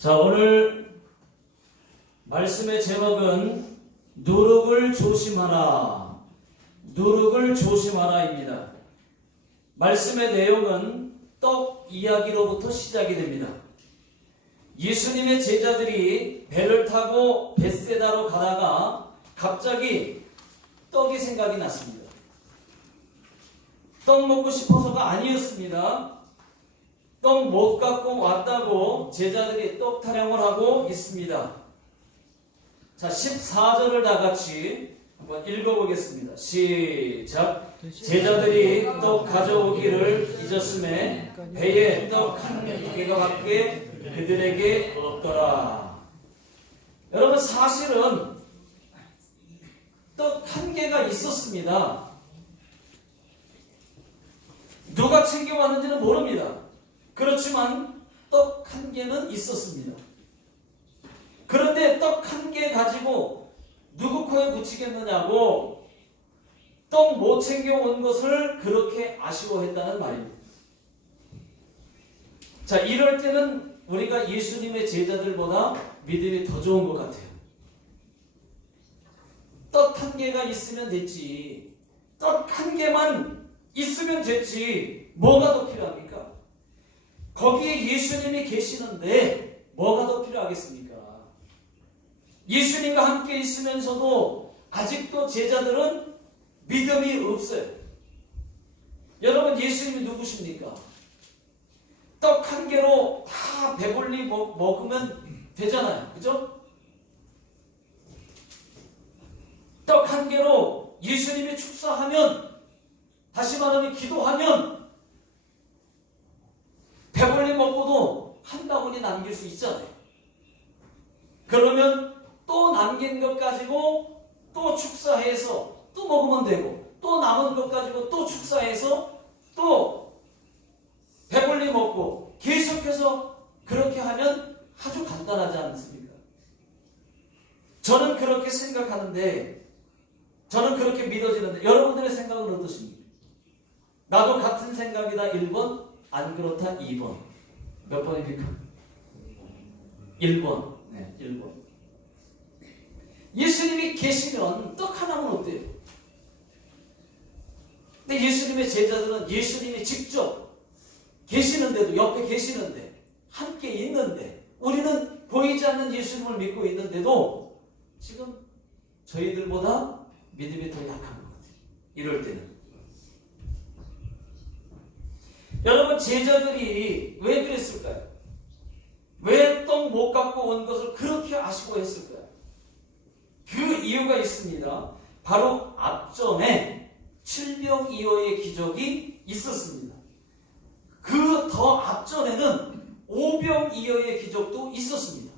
자, 오늘 말씀의 제목은 누룩을 조심하라. 누룩을 조심하라입니다. 말씀의 내용은 떡 이야기로부터 시작이 됩니다. 예수님의 제자들이 배를 타고 벳세다로 가다가 갑자기 떡이 생각이 났습니다. 떡 먹고 싶어서가 아니었습니다. 떡 못 갖고 왔다고 제자들이 떡 타령을 하고 있습니다. 자, 14절을 다 같이 한번 읽어보겠습니다. 시작. 제자들이 떡 가져오기를 잊었음에 배에 떡 한 개가 밖에 그들에게 없더라. 여러분, 사실은 떡 한 개가 있었습니다. 누가 챙겨왔는지는 모릅니다. 그렇지만 떡 한 개는 있었습니다. 그런데 떡 한 개 가지고 누구 코에 붙이겠느냐고 떡 못 챙겨온 것을 그렇게 아쉬워했다는 말입니다. 자, 이럴 때는 우리가 예수님의 제자들보다 믿음이 더 좋은 것 같아요. 떡 한 개가 있으면 됐지. 떡 한 개만 있으면 됐지. 뭐가 더 필요합니까? 거기에 예수님이 계시는데 뭐가 더 필요하겠습니까? 예수님과 함께 있으면서도 아직도 제자들은 믿음이 없어요. 여러분, 예수님이 누구십니까? 떡 한 개로 다 배불리 먹으면 되잖아요. 그죠? 떡 한 개로 예수님이 축사하면, 다시 말하면 기도하면 배불리 먹고도 한 바구니 남길 수 있잖아요. 그러면 또 남긴 것 가지고 또 축사해서 또 먹으면 되고, 또 남은 것 가지고 또 축사해서 또 배불리 먹고, 계속해서 그렇게 하면 아주 간단하지 않습니까? 저는 그렇게 생각하는데, 저는 그렇게 믿어지는데, 여러분들의 생각은 어떠십니까? 나도 같은 생각이다 1번, 안 그렇다 2번. 몇 번입니까? 1번. 네, 1번. 예수님이 계시면 떡 하나면 어때요? 근데 예수님의 제자들은 예수님이 직접 계시는데도, 옆에 계시는데, 함께 있는데, 우리는 보이지 않는 예수님을 믿고 있는데도 지금 저희들보다 믿음이 더 약한 것 같아요. 이럴 때는. 여러분, 제자들이 왜 그랬을까요? 왜 떡 못 갖고 온 것을 그렇게 아쉬워했을까요? 그 이유가 있습니다. 바로 앞전에 7병2호의 기적이 있었습니다. 그 더 앞전에는 5병2호의 기적도 있었습니다.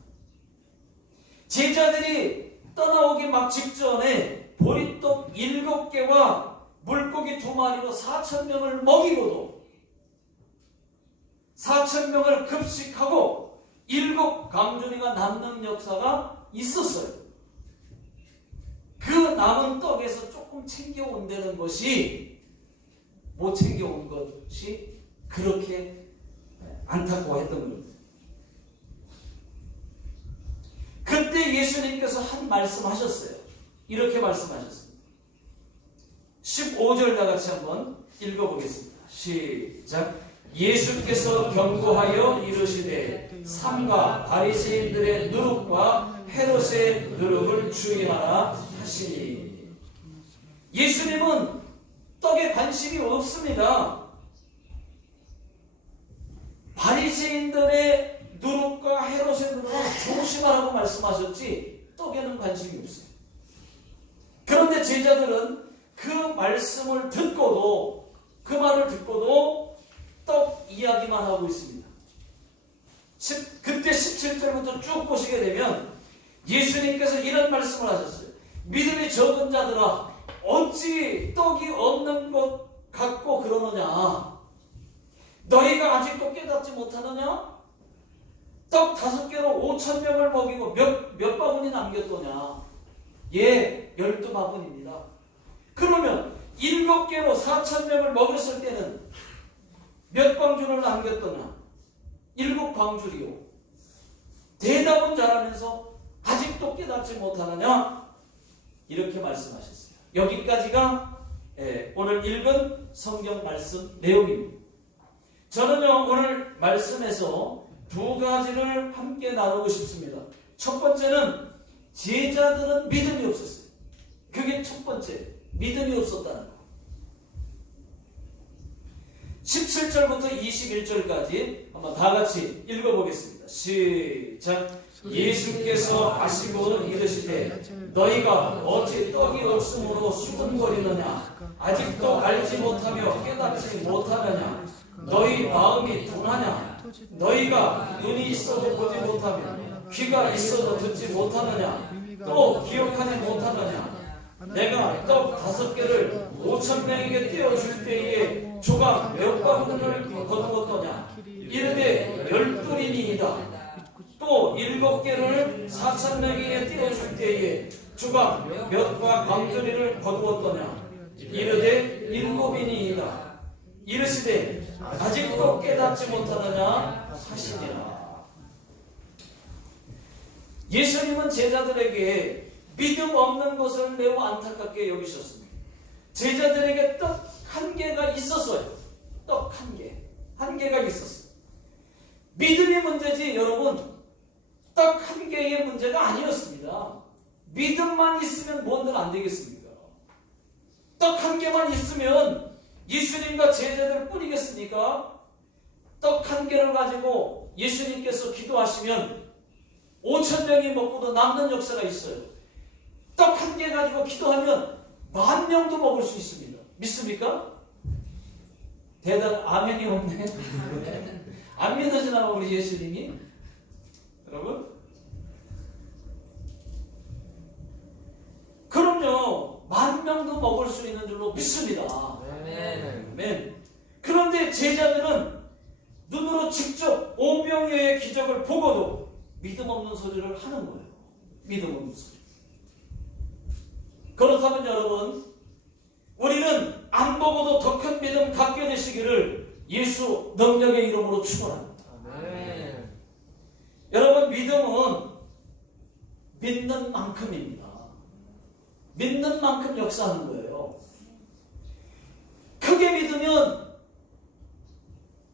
제자들이 떠나오기 막 직전에 보리떡 7개와 물고기 2마리로 4,000명을 먹이고도 4,000명을 급식하고 7 강조리가 남는 역사가 있었어요. 그 남은 떡에서 조금 챙겨온다는 것이, 못 챙겨온 것이 그렇게 안타까워했던 겁니다. 그때 예수님께서 한 말씀 하셨어요. 이렇게 말씀하셨습니다. 15절 다 같이 한번 읽어보겠습니다. 시작. 예수께서 경고하여 이르시되 삼가 바리새인들의 누룩과 헤롯의 누룩을 주의하라 하시니. 예수님은 떡에 관심이 없습니다. 바리새인들의 누룩과 헤롯의 누룩을 조심하라고 말씀하셨지 떡에는 관심이 없어요. 그런데 제자들은 그 말씀을 듣고도, 그 말을 듣고도 떡 이야기만 하고 있습니다. 그때 17절부터 쭉 보시게 되면 예수님께서 이런 말씀을 하셨어요. 믿음이 적은 자들아, 어찌 떡이 없는 것 같고 그러느냐? 너희가 아직도 깨닫지 못하느냐? 떡 5개로 5,000명을 먹이고 몇 바구니 남겼더냐? 예, 12바구니입니다. 그러면 7개로 4,000명을 먹였을 때는 몇 광주를 남겼더냐? 7광주리요. 대답은 잘하면서 아직도 깨닫지 못하느냐? 이렇게 말씀하셨어요. 여기까지가 오늘 읽은 성경 말씀 내용입니다. 저는요 오늘 말씀에서 두 가지를 함께 나누고 싶습니다. 첫 번째는 제자들은 믿음이 없었어요. 그게 첫 번째, 믿음이 없었다는 거. 17절부터 21절까지 한번 다 같이 읽어보겠습니다. 시작. 예수께서 하시고는 이르시되 너희가 어찌 떡이 없으므로 수군거리느냐? 아직도 알지 못하며 깨닫지 못하느냐? 너희 마음이 둔하냐? 너희가 눈이 있어도 보지 못하며 귀가 있어도 듣지 못하느냐? 또 기억하지 못하느냐? 내가 떡 5개를 5,000명에게 떼어줄 때에 조각 몇 바구니를 거두었더냐? 이르되 12린이이다. 또 7개를 4,000명에게 떼어줄 때에 조각 몇과 광주리를 거두었더냐? 이르되 7인이이다. 이르시되 아직도 깨닫지 못하느냐 하시니라. 예수님은 제자들에게 믿음 없는 것을 매우 안타깝게 여기셨습니다. 제자들에게 떡 1개가 있었어요. 떡 1개. 1개가 있었어요. 믿음이 문제지 여러분 떡 1개의 문제가 아니었습니다. 믿음만 있으면 뭔들 안 되겠습니까? 떡 1개만 있으면 예수님과 제자들 뿐이겠습니까? 떡 1개를 가지고 예수님께서 기도하시면 5,000명이 먹고도 남는 역사가 있어요. 떡 1개 가지고 기도하면 10,000명도 먹을 수 있습니다. 믿습니까? 대답 아멘이 없네. 안 믿어지나 우리 예수님이? 여러분? 그럼요. 10,000명도 먹을 수 있는 줄로 믿습니다. 아멘. 그런데 제자들은 눈으로 직접 오병이어의 기적을 보고도 믿음 없는 소리를 하는 거예요. 믿음 없는 소리. 그렇다면 여러분, 우리는 안 보고도 더 큰 믿음 갖게 되시기를 예수 능력의 이름으로 축원합니다. 아멘. 여러분, 믿음은 믿는 만큼입니다. 믿는 만큼 역사하는 거예요. 크게 믿으면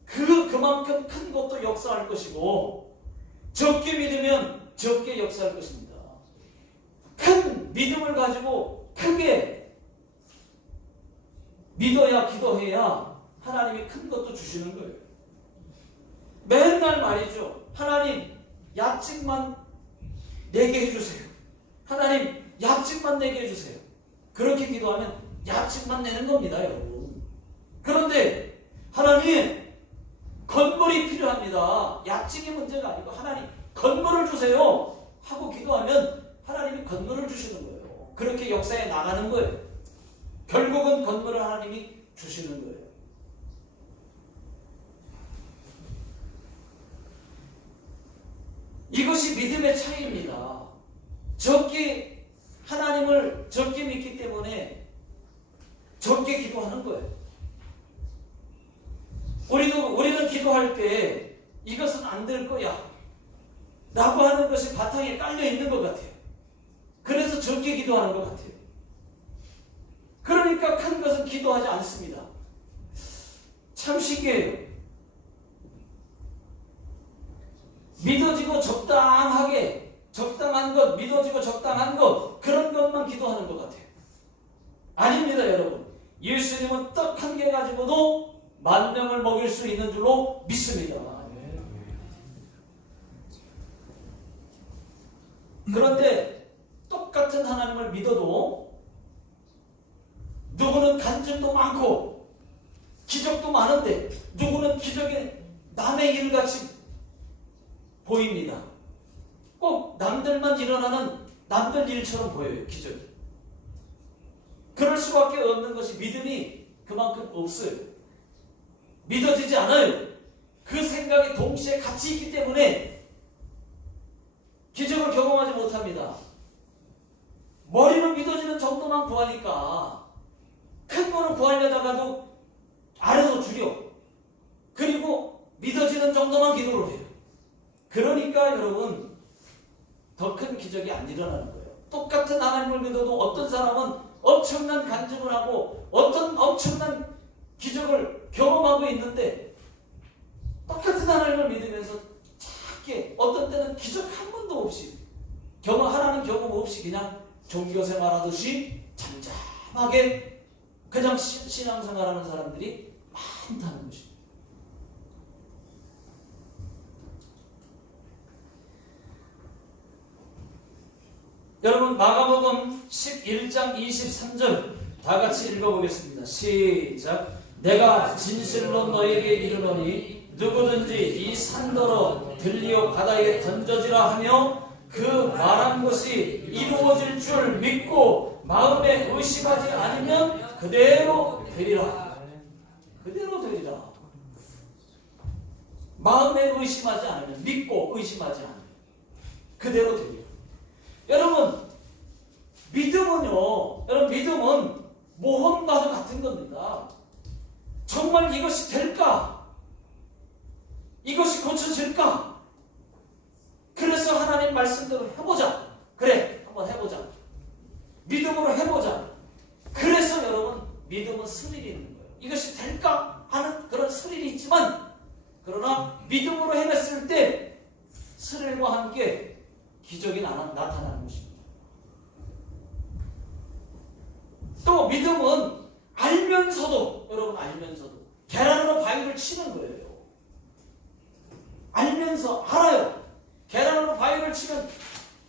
그만큼 큰 것도 역사할 것이고 적게 믿으면 적게 역사할 것입니다. 큰 믿음을 가지고 크게 믿어야 기도해야 하나님이 큰 것도 주시는 거예요. 맨날 말이죠. 하나님 야찍만 내게 해주세요. 하나님 야찍만 내게 해주세요. 그렇게 기도하면 야찍만 내는 겁니다, 여러분. 그런데 하나님 건물이 필요합니다. 야찍이 문제가 아니고 하나님 건물을 주세요 하고 기도하면 하나님이 건물을 주시는 거예요. 그렇게 역사에 나가는 거예요. 결국은 건물을 하나님이 주시는 거예요. 이것이 믿음의 차이입니다. 적게 하나님을 적게 믿기 때문에 적게 기도하는 거예요. 우리는 기도할 때 이것은 안 될 거야 라고 하는 것이 바탕에 깔려 있는 것 같아요. 그래서 적게 기도하는 것 같아요. 그러니까 큰 것은 기도하지 않습니다. 참 신기해요. 믿어지고 적당하게 적당한 것, 믿어지고 적당한 것, 그런 것만 기도하는 것 같아요. 아닙니다, 여러분. 예수님은 떡 1개 가지고도 10,000명을 먹일 수 있는 줄로 믿습니다. 그런데 똑같은 하나님을 믿어도 누구는 간증도 많고 기적도 많은데 누구는 기적이 남의 일같이 보입니다. 꼭 남들만 일어나는 남들 일처럼 보여요, 기적이. 그럴 수밖에 없는 것이 믿음이 그만큼 없어요. 믿어지지 않아요. 그 생각이 동시에 같이 있기 때문에 기적을 경험하지 못합니다. 머리는 믿어지는 정도만 구하니까 큰 거는 구하려다가도 아래서 줄여. 그리고 믿어지는 정도만 기도를 해요. 그러니까 여러분 더 큰 기적이 안 일어나는 거예요. 똑같은 하나님을 믿어도 어떤 사람은 엄청난 간증을 하고 어떤 엄청난 기적을 경험하고 있는데 똑같은 하나님을 믿으면서 작게 어떤 때는 기적 한 번도 없이 하나님 경험 없이 그냥 종교생활하듯이 잠잠하게 그냥 신앙생활하는 사람들이 많다는 것입니다. 여러분 마가복음 11장 23절 다 같이 읽어보겠습니다. 시작. 내가 진실로 너에게 이르노니 누구든지 이 산더러 들리어 바다에 던져지라 하며 그 말한 것이 이루어질 줄 믿고 마음에 의심하지 않으면 그대로 되리라. 그대로 되리라. 마음에 의심하지 않으면, 믿고 의심하지 않으면 그대로 되리라. 여러분 믿음은요, 여러분 믿음은 모험과도 같은 겁니다. 정말 이것이 될까? 이것이 고쳐질까? 그래서 하나님 말씀대로 해보자. 그래, 한번 해보자. 믿음으로 해보자. 그래서 여러분 믿음은 스릴이 있는 거예요. 이것이 될까 하는 그런 스릴이 있지만, 그러나 믿음으로 해냈을 때 스릴과 함께 기적이 나타나는 것입니다. 또 믿음은 알면서도, 여러분 알면서도 계란으로 바위를 치는 거예요. 알면서, 알아요. 계란으로 바위를 치면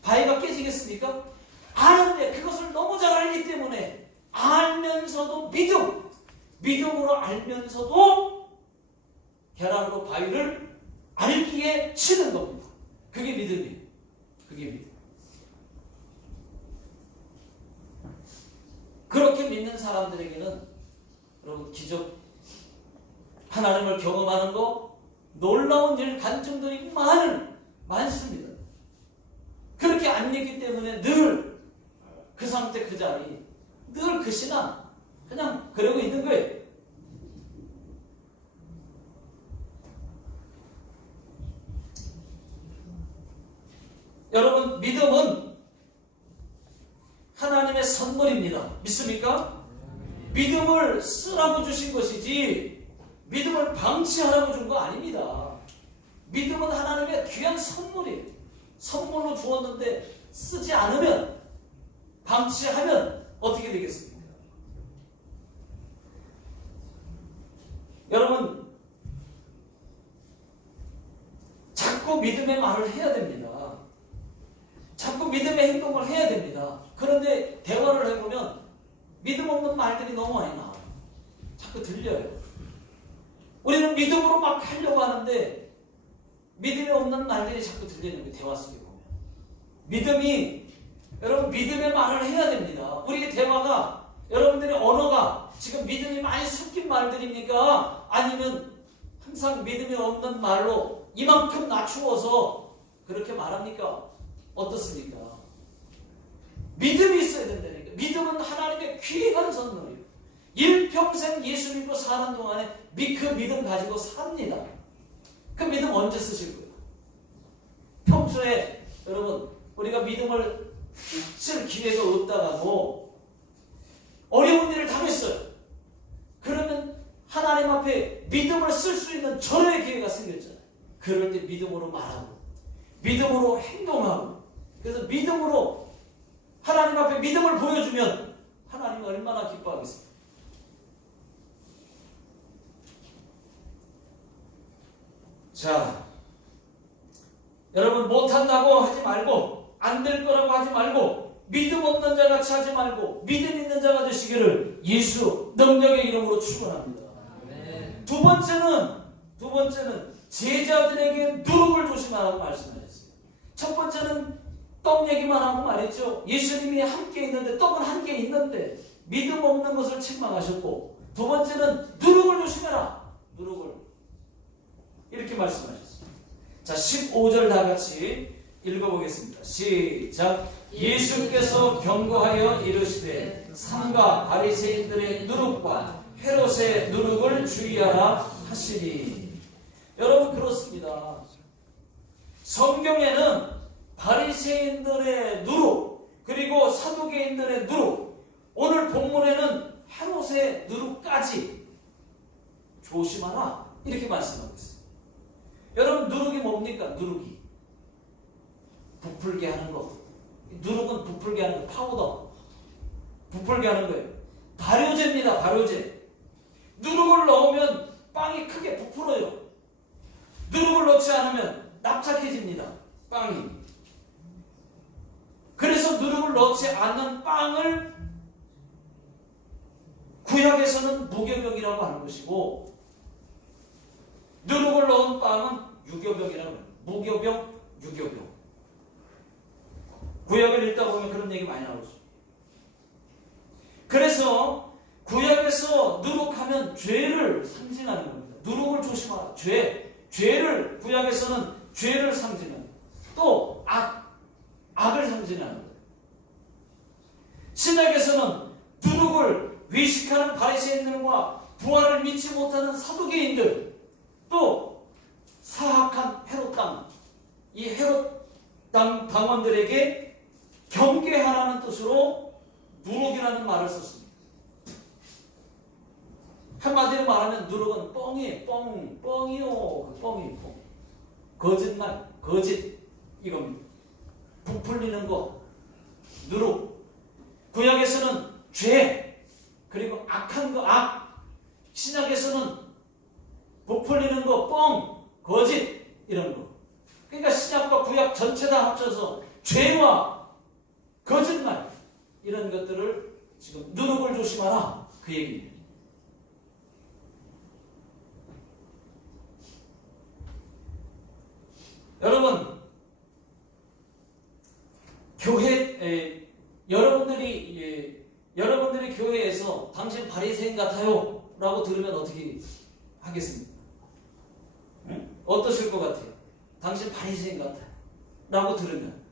바위가 깨지겠습니까? 아는데 그것을 너무 잘 알기 때문에 알면서도 믿음으로 알면서도 계란으로 바위를 알기에 치는 겁니다. 그게 믿음이에요. 그게 믿음. 그렇게 믿는 사람들에게는 여러분 기적, 하나님을 경험하는 거, 놀라운 일, 간증들이 많습니다. 그렇게 안 믿기 때문에 늘 그 상태, 그 자리, 늘 그 신앙 그냥 그러고 있는 거예요. 여러분 믿음은 하나님의 선물입니다. 믿습니까? 믿음을 쓰라고 주신 것이지 믿음을 방치하라고 준 거 아닙니다. 믿음은 하나님의 귀한 선물이에요. 선물로 주었는데 쓰지 않으면, 방치하면 어떻게 되겠습니까? 여러분 자꾸 믿음의 말을 해야 됩니다. 자꾸 믿음의 행동을 해야 됩니다. 그런데 대화를 해보면 믿음 없는 말들이 너무 많이 나와요. 자꾸 들려요. 우리는 믿음으로 막 하려고 하는데 믿음이 없는 말들이 자꾸 들리는 거예요. 대화 속에 보면. 믿음이, 여러분 믿음의 말을 해야 됩니다. 우리의 대화가, 여러분들의 언어가 지금 믿음이 많이 섞인 말들입니까? 아니면 항상 믿음이 없는 말로 이만큼 낮추어서 그렇게 말합니까? 어떻습니까? 믿음이 있어야 된다니까. 믿음은 하나님의 귀한 선물이에요. 일평생 예수 믿고 사는 동안에 그 믿음 가지고 삽니다. 그 믿음 언제 쓰실 거예요? 평소에 여러분 우리가 믿음을 쓸 기회가 없다가도 어려운 일을 당했어요. 그러면 하나님 앞에 믿음을 쓸 수 있는 절호의 기회가 생겼잖아요. 그럴 때 믿음으로 말하고 믿음으로 행동하고, 그래서 믿음으로 하나님 앞에 믿음을 보여주면 하나님은 얼마나 기뻐하겠습니까? 자, 여러분 못한다고 하지 말고, 안 될 거라고 하지 말고, 믿음 없는 자 같이 하지 말고 믿음 있는 자가 되시기를 예수 능력의 이름으로 축원합니다. 두 번째는 제자들에게 누룩을 조심하라고 말씀하셨어요. 첫 번째는 떡 얘기만 하고 말했죠. 예수님이 함께 있는데, 떡은 한 개 있는데 믿음 없는 것을 책망하셨고, 두 번째는 누룩을 조심해라. 누룩을 이렇게 말씀하셨어요. 자, 15절 다 같이 읽어보겠습니다. 시작. 예수께서 경고하여 이르시되 삼가 바리새인들의 누룩과 헤롯의 누룩을 주의하라 하시니. 여러분 그렇습니다. 성경에는 바리새인들의 누룩, 그리고 사두개인들의 누룩, 오늘 본문에는 헤롯의 누룩까지 조심하라 이렇게 말씀하고 있어요. 여러분, 누룩이 뭡니까? 누룩이 부풀게 하는 거. 누룩은 부풀게 하는 거, 파우더 부풀게 하는 거예요. 발효제입니다. 발효제. 누룩을 넣으면 빵이 크게 부풀어요. 누룩을 넣지 않으면 납작해집니다. 빵이. 그래서 누룩을 넣지 않는 빵을 구약에서는 무교병이라고 하는 것이고, 누룩을 넣은 빵은 유교병이라고 해요. 무교병, 유교병. 구약을 읽다 보면 그런 얘기 많이 나오죠. 그래서 구약에서 누룩하면 죄를 상징하는 겁니다. 누룩을 조심하라. 죄를 구약에서는 죄를 상징하는, 또 악을 상징하는 거예요. 신약에서는 누룩을 외식하는 바리새인들과 부활을 믿지 못하는 사두개인들, 또 사악한 헤롯 땅, 이 헤롯 땅 당원들에게 경계하라는 뜻으로 누룩이라는 말을 썼습니다. 한마디로 말하면 누룩은 뻥이에요. 뻥이요. 뻥이 뻥. 거짓말, 거짓 이겁니다. 부풀리는 거, 누룩. 구약에서는 죄, 그리고 악한 거, 악. 신약에서는 부풀리는 거, 뻥, 거짓 이런 거. 그러니까 신약과 구약 전체 다 합쳐서 죄와 거짓말 이런 것들을 지금 누룩을 조심하라 그 얘기입니다. 여러분, 여러분들이 교회에서 당신 바리새인 같아요 라고 들으면 어떻게 하겠습니까? 응? 어떠실 것 같아요? 당신 바리새인 같아요 라고 들으면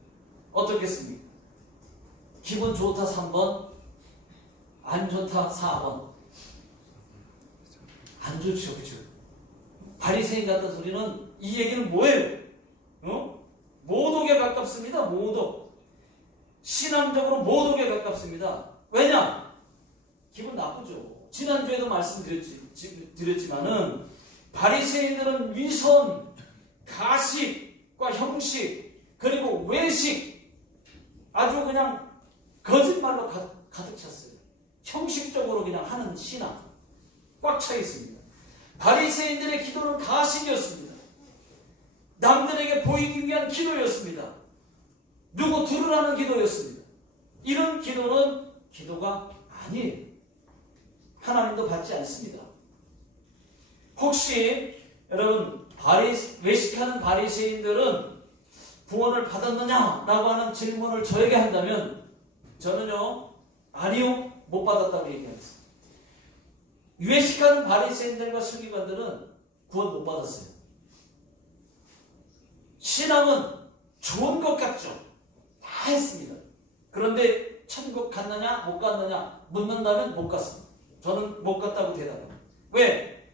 어떻겠습니까? 기분 좋다 3번, 안 좋다 4번. 안 좋죠, 그죠? 바리새인 같은 소리는, 이 얘기는 뭐예요? 모독에 가깝습니다. 모독. 신앙적으로 모독에 가깝습니다. 왜냐? 기분 나쁘죠. 지난주에도 말씀드렸지만은 바리새인들은 위선, 가식과 형식, 그리고 외식, 아주 그냥 거짓말로 가득 찼어요. 형식적으로 그냥 하는 신앙 꽉 차 있습니다. 바리새인들의 기도는 가식이었습니다. 남들에게 보이기 위한 기도였습니다. 누구 들으라는 기도였습니다. 이런 기도는 기도가 아니에요. 하나님도 받지 않습니다. 혹시 여러분, 외식하는 바리새인들은 구원을 받았느냐라고 하는 질문을 저에게 한다면 저는요, 아니요, 못 받았다고 얘기하겠습니다. 외식하는 바리새인들과 서기관들은 구원 못 받았어요. 신앙은 좋은 것 같죠. 다 했습니다. 그런데 천국 갔느냐 못 갔느냐 묻는다면 못 갔습니다. 저는 못 갔다고 대답합니다. 왜?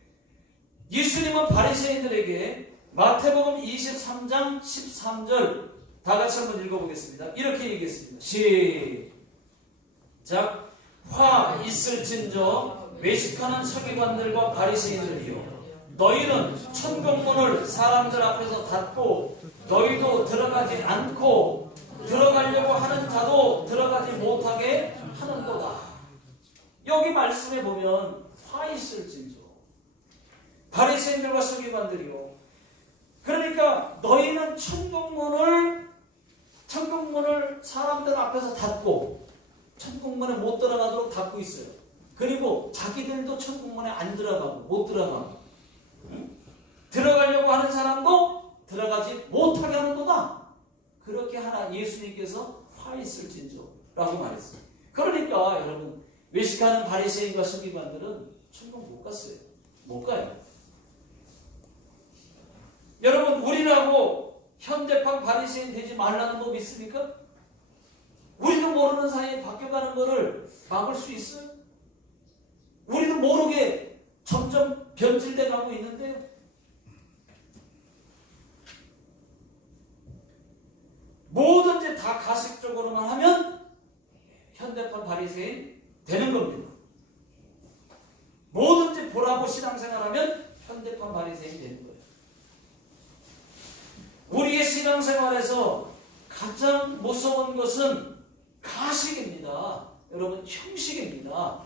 예수님은 바리새인들에게 마태복음 23장 13절 다 같이 한번 읽어보겠습니다. 이렇게 얘기했습니다. 시작. 화 있을진저 외식하는 서기관들과 바리새인들이여, 너희는 천국문을 사람들 앞에서 닫고 너희도 들어가지 않고 들어가려고 하는 자도 들어가지 못하게 하는도다. 여기 말씀에 보면 화 있을진저 바리새인들과 서기관들이요, 그러니까 너희는 천국문을 사람들 앞에서 닫고 천국문에 못 들어가도록 닫고 있어요. 그리고 자기들도 천국문에 안 들어가고 못 들어가고, 들어가려고 하는 사람도 들어가지 못하게 하는도다. 그렇게 하나 예수님께서 화 있을진저라고 말했어요. 그러니까 여러분, 외식하는 바리새인과 서기관들은 천국 못 갔어요. 못 가요. 여러분, 우리라고 현대판 바리새인 되지 말라는 법 있습니까? 우리도 모르는 사이에 바뀌어가는 것을 막을 수 있어요? 우리도 모르게 점점 변질돼 가고 있는데요. 다 가식적으로만 하면 현대판 바리새인 되는 겁니다. 뭐든지 보라고 신앙생활하면 현대판 바리새인 되는 거예요. 우리의 신앙생활에서 가장 무서운 것은 가식입니다. 여러분, 형식입니다.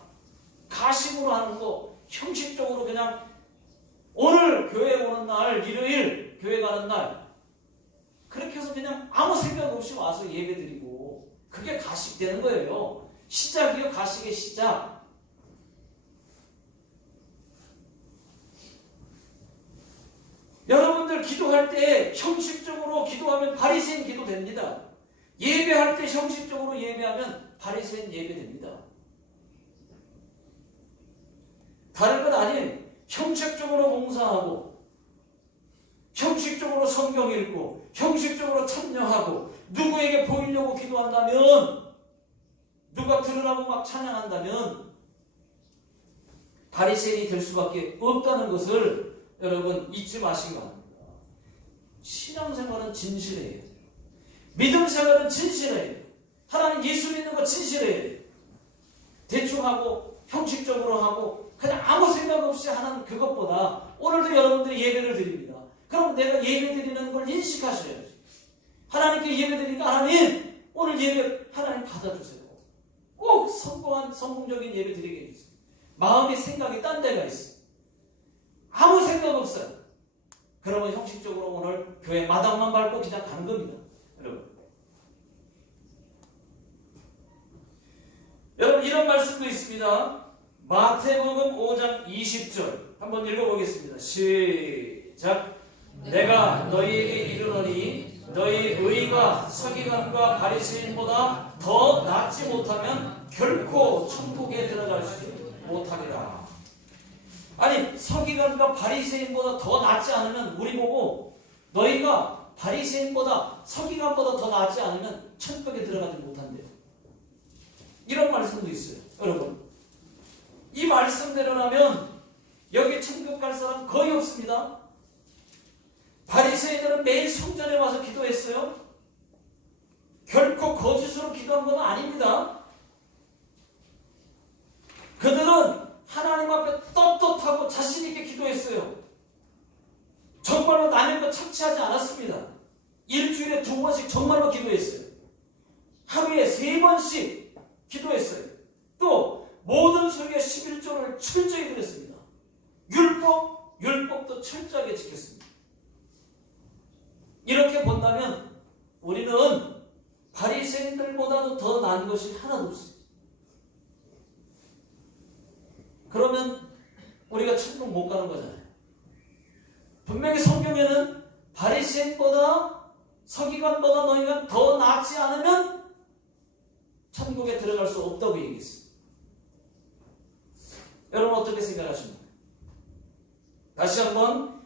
가식으로 하는 거, 형식적으로 그냥 오늘 교회 오는 날, 일요일 교회 가는 날 그렇게 해서 그냥 아무 생각 없이 와서 예배 드리고, 그게 가식되는 거예요. 시작이요, 가식의 시작. 여러분들 기도할 때 형식적으로 기도하면 바리새인 기도 됩니다. 예배할 때 형식적으로 예배하면 바리새인 예배 됩니다. 다른 건 아니에요. 형식적으로 봉사하고, 형식적으로 성경 읽고, 형식적으로 참여하고, 누구에게 보이려고 기도한다면, 누가 들으라고 막 찬양한다면 바리새인이 될 수밖에 없다는 것을 여러분 잊지 마시기 바랍니다. 신앙생활은 진실해요. 믿음생활은 진실해요. 하나님 예수 믿는 거 진실해요. 대충 하고 형식적으로 하고 그냥 아무 생각 없이 하는 그것보다, 오늘도 여러분들이 예배를 드립니다. 그럼 내가 예배 드리는 걸 인식하셔야지. 하나님께 예배 드리니까 하나님 오늘 예배 하나님 받아주세요. 꼭 성공적인 예배 드리게 해주세요. 마음의 생각이 딴 데가 있어요. 아무 생각 없어요. 그러면 형식적으로 오늘 교회 마당만 밟고 그냥 가는 겁니다. 여러분 이런 말씀도 있습니다. 마태복음 5장 20절 한번 읽어보겠습니다. 시작. 내가 너희에게 이르노니 너희 의가 서기관과 바리새인보다 더 낫지 못하면 결코 천국에 들어갈 수 못하리라. 아니, 서기관과 바리새인보다 더 낫지 않으면, 우리 보고 너희가 바리새인보다 서기관보다 더 낫지 않으면 천국에 들어가지 못한대요. 이런 말씀도 있어요. 여러분, 이 말씀대로라면 여기 천국 갈 사람 거의 없습니다. 바리새인들은 매일 성전에 와서 기도했어요. 결코 거짓으로 기도한 건 아닙니다. 그들은 하나님 앞에 떳떳하고 자신 있게 기도했어요. 정말로 남의 것 착취하지 않았습니다. 일주일에 2번씩 정말로 기도했어요. 하루에 3번씩 기도했어요. 또 모든 설교 11조를 철저히 드렸습니다. 율법도 철저하게 지켰습니다. 이렇게 본다면 우리는 바리새인들보다도 더 나은 것이 하나도 없습니다. 그러면 우리가 천국 못 가는 거잖아요. 분명히 성경에는 바리새인보다 서기관보다 너희가 더 낫지 않으면 천국에 들어갈 수 없다고 얘기했어요. 여러분 어떻게 생각하십니까? 다시 한번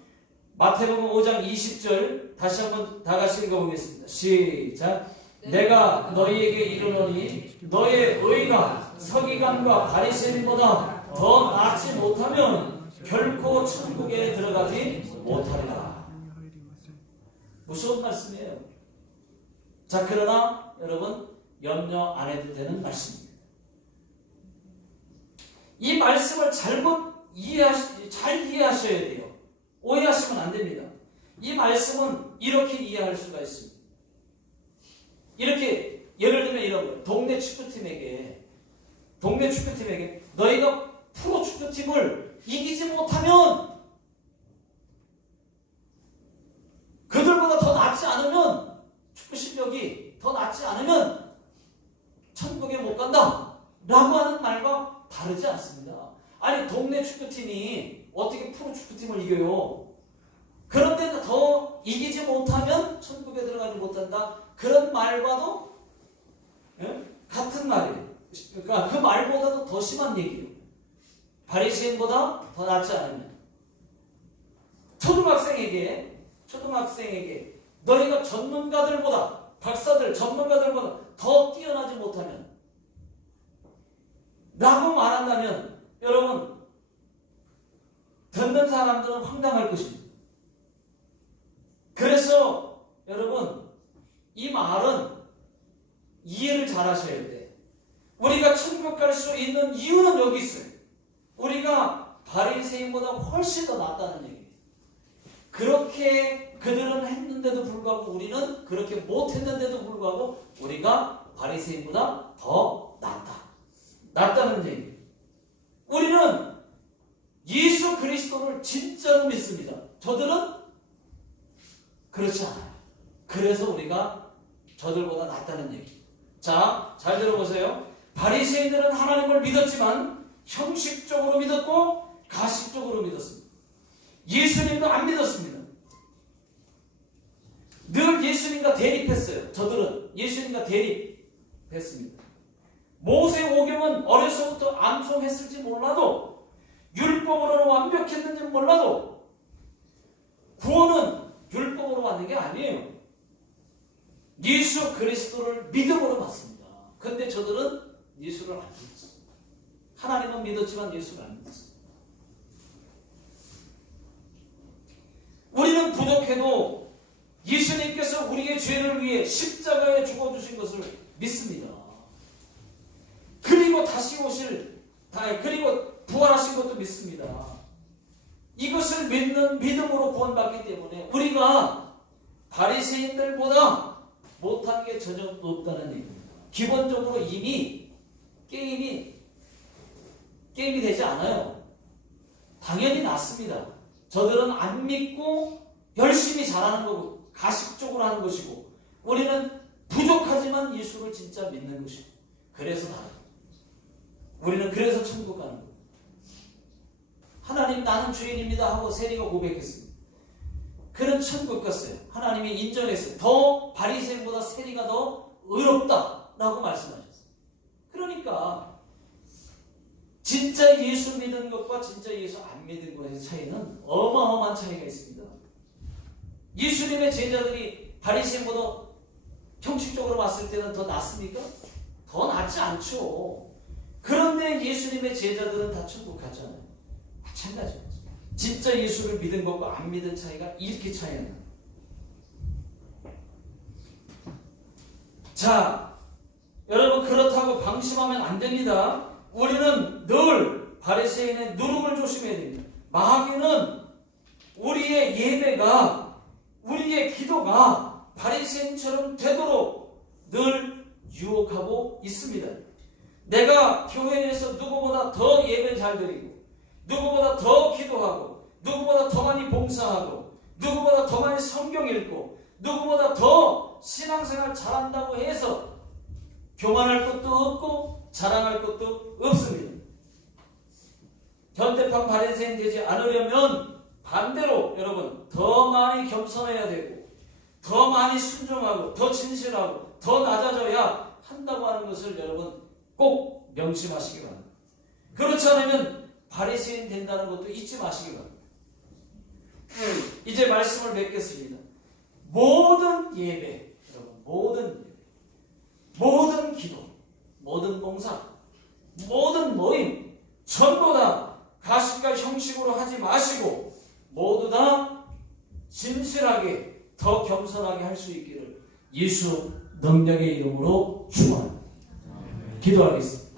마태복음 5장 20절 다시 한번 다 같이 읽어보겠습니다. 시작. 내가 너희에게 이르노니 너의 의가 서기관과 바리새인보다 더 낫지 못하면 결코 천국에 들어가지 못하리라. 무서운 말씀이에요. 자, 그러나 여러분 염려 안 해도 되는 말씀입니다. 이 말씀을 잘 이해하셔야 돼요. 오해하시면 안 됩니다. 이 말씀은 이렇게 이해할 수가 있습니다. 이렇게 예를 들면 이런 거예요. 동네 축구팀에게 너희가 프로 축구팀을 이기지 못하면, 그들보다 더 낫지 않으면, 축구 실력이 더 낫지 않으면 천국에 못 간다 라고 하는 말과 다르지 않습니다. 아니, 동네 축구팀이 어떻게 프로 축구팀을 이겨요? 그런데 더 이기지 못하면 천국에 들어가지 못한다. 그런 말과도 같은 말이에요. 그러니까 그 말보다도 더 심한 얘기예요. 바리새인보다 더 낫지 않으면. 초등학생에게 너희가 전문가들보다, 박사들, 전문가들보다 더 뛰어나지 못하면 라고 말한다면 여러분 듣는 사람들은 황당할 것입니다. 그래서 여러분 이 말은 이해를 잘 하셔야 돼. 우리가 천국 갈 수 있는 이유는 여기 있어요. 우리가 바리새인보다 훨씬 더 낫다는 얘기예요. 그렇게 그들은 했는데도 불구하고 우리는 그렇게 못했는데도 불구하고 우리가 바리새인보다 더 낫다는 얘기예요. 우리는 예수 그리스도를 진짜로 믿습니다. 저들은 그렇지 않아요. 그래서 우리가 저들보다 낫다는 얘기. 자, 잘 들어보세요. 바리새인들은 하나님을 믿었지만 형식적으로 믿었고 가식적으로 믿었습니다. 예수님도 안 믿었습니다. 늘 예수님과 대립했어요. 저들은 예수님과 대립했습니다. 모세오경은 어려서부터 암송했을지 몰라도 율법으로는 완벽했는지 몰라도 구원은 율법으로 받는 게 아니에요. 예수 그리스도를 믿음으로 받습니다. 근데 저들은 예수를 안 믿었어요. 하나님은 믿었지만 예수를 안 믿었어요. 우리는 부족해도 예수님께서 우리의 죄를 위해 십자가에 죽어주신 것을 믿습니다. 그리고 다시 그리고 부활하신 것도 믿습니다. 이것을 믿는 믿음으로 구원받기 때문에 우리가 바리새인들보다 못한 게 전혀 없다는 얘기입니다. 기본적으로 이미 게임이 되지 않아요. 당연히 낫습니다. 저들은 안 믿고 열심히 잘하는 거고 가식적으로 하는 것이고 우리는 부족하지만 예수를 진짜 믿는 것이고 그래서 다르다. 우리는 그래서 천국 가는 거예요. 하나님 나는 죄인입니다 하고 세리가 고백했습니다. 그는 천국 갔어요. 하나님이 인정했어요. 더 바리새인보다 세리가 더 의롭다라고 말씀하셨어요. 그러니까 진짜 예수 믿는 것과 진짜 예수 안 믿는 것의 차이는 어마어마한 차이가 있습니다. 예수님의 제자들이 바리새인보다 형식적으로 봤을 때는 더 낫습니까? 더 낫지 않죠. 그런데 예수님의 제자들은 다 천국 가잖아요. 마찬가지입니다. 진짜 예수를 믿은 것과 안 믿은 차이가 이렇게 차이가 나요. 자, 여러분 그렇다고 방심하면 안 됩니다. 우리는 늘 바리새인의 누룩을 조심해야 됩니다. 마귀는 우리의 예배가 우리의 기도가 바리새인처럼 되도록 늘 유혹하고 있습니다. 내가 교회에서 누구보다 더 예배 잘 드리고 누구보다 더 기도하고 누구보다 더 많이 봉사하고 누구보다 더 많이 성경 읽고 누구보다 더 신앙생활 잘한다고 해서 교만할 것도 없고 자랑할 것도 없습니다. 현대판 바리새인 되지 않으려면 반대로 여러분 더 많이 겸손해야 되고 더 많이 순종하고 더 진실하고 더 낮아져야 한다고 하는 것을 여러분 꼭 명심하시기 바랍니다. 그렇지 않으면 바리새인 된다는 것도 잊지 마시기 바랍니다. 이제 말씀을 맺겠습니다. 모든 예배, 여러분 모든 예배, 모든 기도, 모든 봉사, 모든 모임 전부 다 가식과 형식으로 하지 마시고 모두 다 진실하게 더 겸손하게 할 수 있기를 예수 능력의 이름으로 축원합니다. 기도하겠습니다.